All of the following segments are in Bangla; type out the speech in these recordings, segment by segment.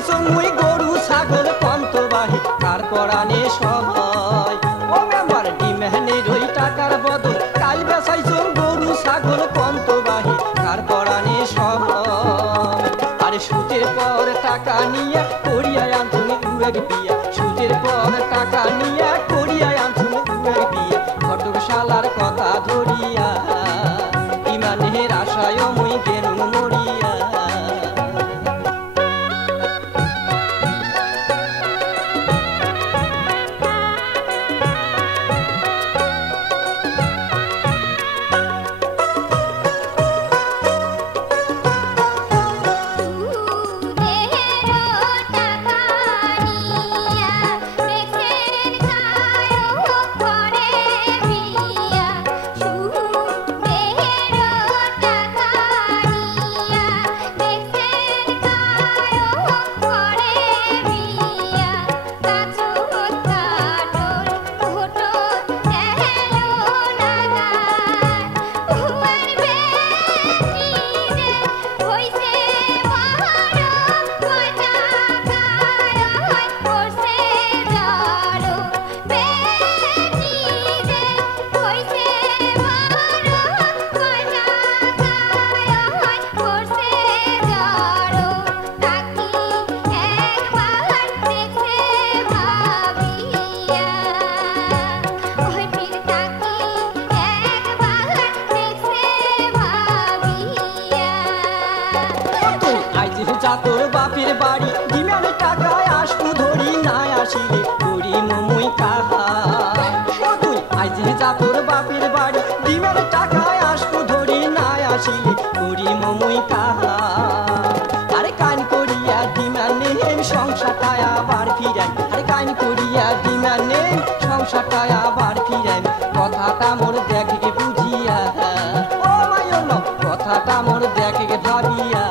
বেসাইছো মুই গরু ছাগল কন্তবাহী কার পরাণে সহায় ও মেম্বার ডিমেহনের ওই টাকার বদল কাল বেসাইছো গরু ছাগল কন্তবাহী কার পরাণে সহায় আরে সুদের পর টাকা নিয়ে করিয়া আনতুমি উয়ের বিয়া সুদের পর টাকা নিয়ে করিয়া আনতুমি উয়ের বিয়া ঘটক শালার কথা ধরিয়া ইমানের আশায় মুই গেলুম মরিয়া তোর বাপের বাড়ি ডিমের টাকায় আসবো ধরি না আসিলে করি মুই কাহা তুই আইজি যা তোর বাপের বাড়ি ডিমের টাকায় আসবো ধরি না আসিলে করি মুই কাহা আরে কান করিয়া ডিমার নেম সংসারটায় আবার ফিরাই আরে কান করিয়া ডিমার নেম সংসারটায় আবার ফিরাই কথাটা মোর দেখে বুঝিয়া ও মায়ের কথাটা মোর দেখে ভাবিয়া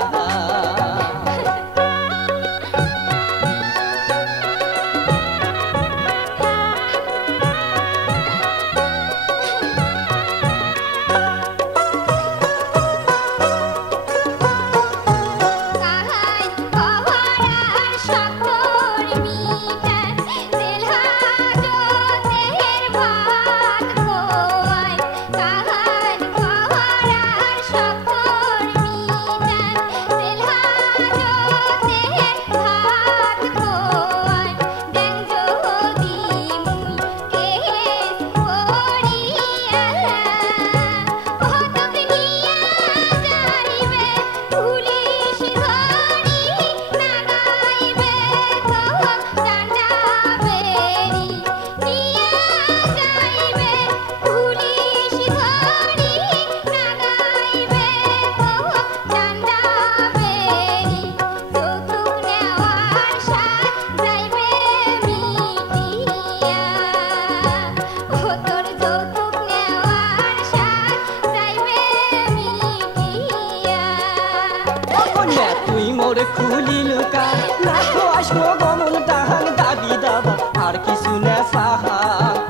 মোর খুলি লুকা লাখো আসবো গমন তাহান দাবি দাবা আর কিছু না সাহা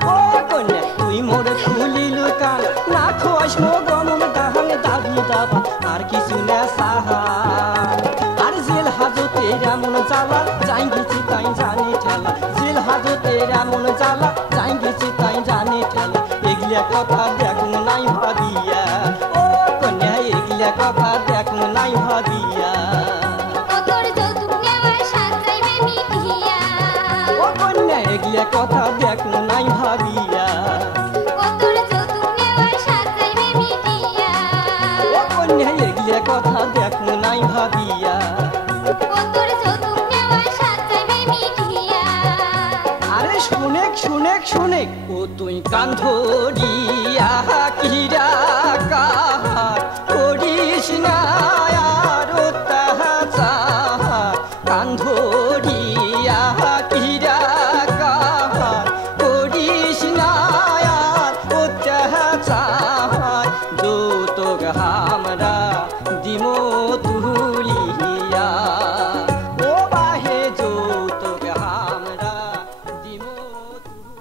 ও কন্যা তুই মোর খুলি লুকা লাখো আসবো গমন তাহান দাবি দাবা আর কিছু না সাহা আর জেল হাজতে এমন জ্বালা যাই গেছি তাই জানি ঠেলা জেল হাজতে এমন জ্বালা যাই গেছি তাই জানি ঠেলা এগুলা কথা দেখুন নাই ভাবিয়া ও কন্যা এগুলা কথা দেখুন নাই ভাবিয়া এগুলা কথা দেখুন নাই ভাবিয়া এগুলা কথা দেখুন নাই ভাবিয়া আরে শুনেক শুনেক শুনেক ও তুই কান্ধরিয়া কিরা কাহার করিস না আর তাহা কান্ধরি